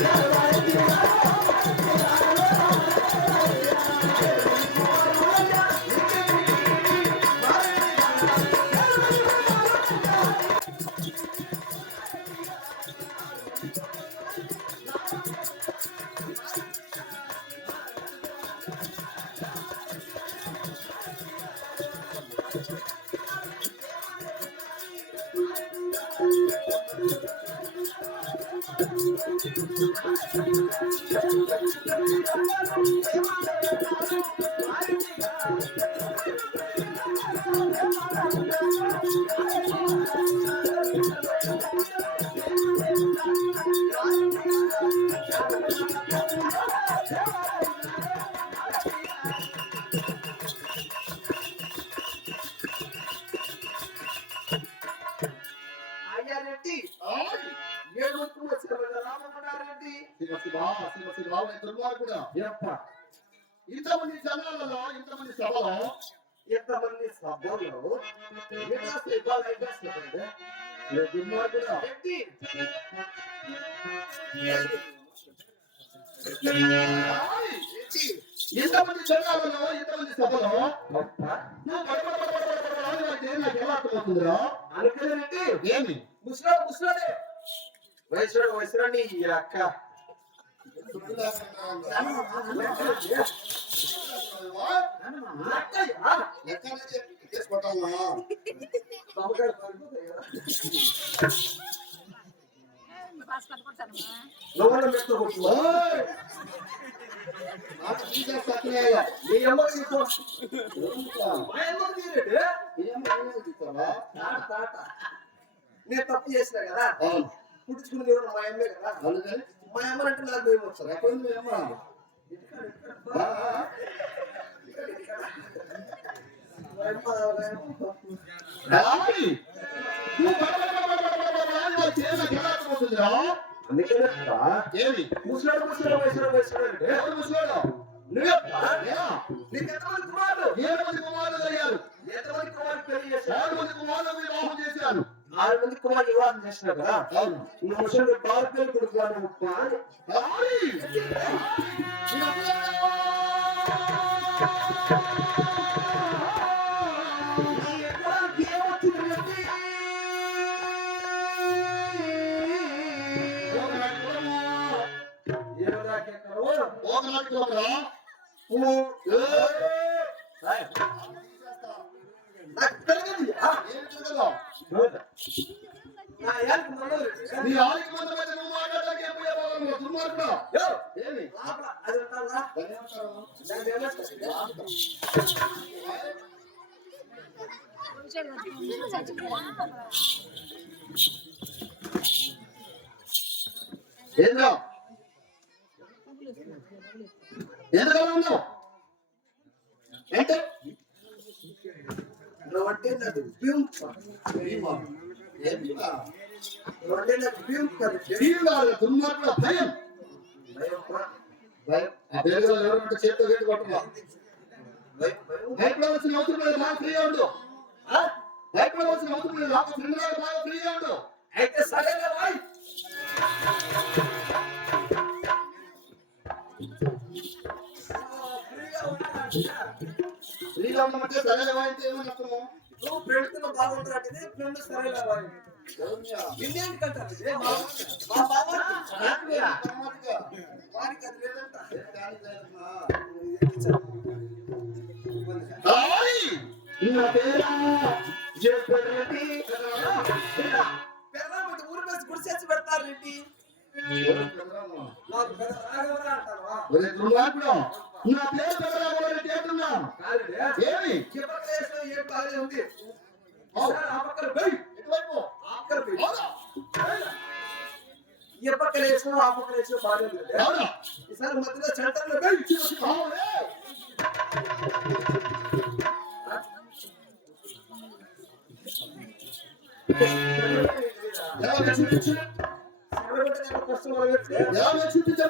Yeah. అయ్యారెడ్డి ఓ దుర్మార్గుడా. ఇంతమంది జనాలలో ఇంతమంది సభలో ఎంతమంది ఏ దుర్మార్గుడా. ఇంతమంది జనాలలో ఇంతమంది సభలో ఏమి ముసలో ముసలోడే వయసుడు వయసురాని ఈ అక్క నేను తప్పు చేసిన కదా అవును. పుట్టించుకున్నది ఎవరు మా అమ్మే కదా మా అమ్మ అంటే నాకు భయం వస్తుంది ఎక్కడ ఉంది మీ అమ్మ? నువ్వు? ముసలాడు ముసలాడు వయసులో వయసులో అంటే ముసలోడు? నీకు ఎంతమంది కుమారులు ఏడు మంది కుమారులు అయ్యారు ఎంతమంది కుమారులు పెళ్ళి చేశారు ఆరు మంది కుమారులు వివాహం చేశారు ఆరు మంది కుమారులు వివాహం చేసినావు కదా అవును నువ్వు ముసలి బాల పిల్లలు కొడుకు వాడు గొప్ప అని. ఆయ్! ఈ అప్పుడా! నీ ఎకరానికి ఏమొచ్చింది రెడ్డి? ఒకనాటి కులము, ఏమరాకి ఎకరం? ఒకనాటి కులమురా? ఊ, ఏ. రాయ్. నాకు పెరగదు. నా ఆలికి మంద మధ్య నువ్వు దుర్మార్గుడా? ఏమి? ఏంద్రా? ఎందుకలా ఉన్నావు? ఏంటి? నువ్వంటే నాకు? నువ్వంటే నాకు కాదు, దుర్మార్గుడా, భయం. భయం, భయం. ఎవరంటే చేతితో వేడి భయం. భయపడవలసిన అవసరం లేదు బాగా ఫ్రీగా ఉండు? భయపడవలసిన అవసరం లేదు నాకు ఫ్రెండ్ ఫ్రీగా ఉండు అయితే సరేలే ఫ్రీగా ఉండమంటే సరైన వాయితే ఏమని అర్థము నువ్వు ఫ్రెండ్స్తో బాగుంటారంటే ఫ్రెండ్. ఏమయ్యా? ఇండియన్ కంటారు మా బావ. వారికి అది లేదంట! నా పేరా చెప్పండి పెద్దమ్మ ఊరి మీద గుడిసేసి పెడతారు దుర్మార్గుడు, నా పేరు కాదు ఏమి కిబర్లేసిన ఏ బాగానే ఉంది ఓ. ఈసారి ఆ పక్కన పోయి ఎటువైపు ఆ పక్కన పోయి అవునా? ఏ పక్కన వేసిన ఆ పక్కన వేసిన బాగానే ఉంది అవునా? ఈసారి మధ్యలో సెంటర్లో పోయి అవునే? ఎవరు చూపించు? కష్టం ఎవరు చూపించు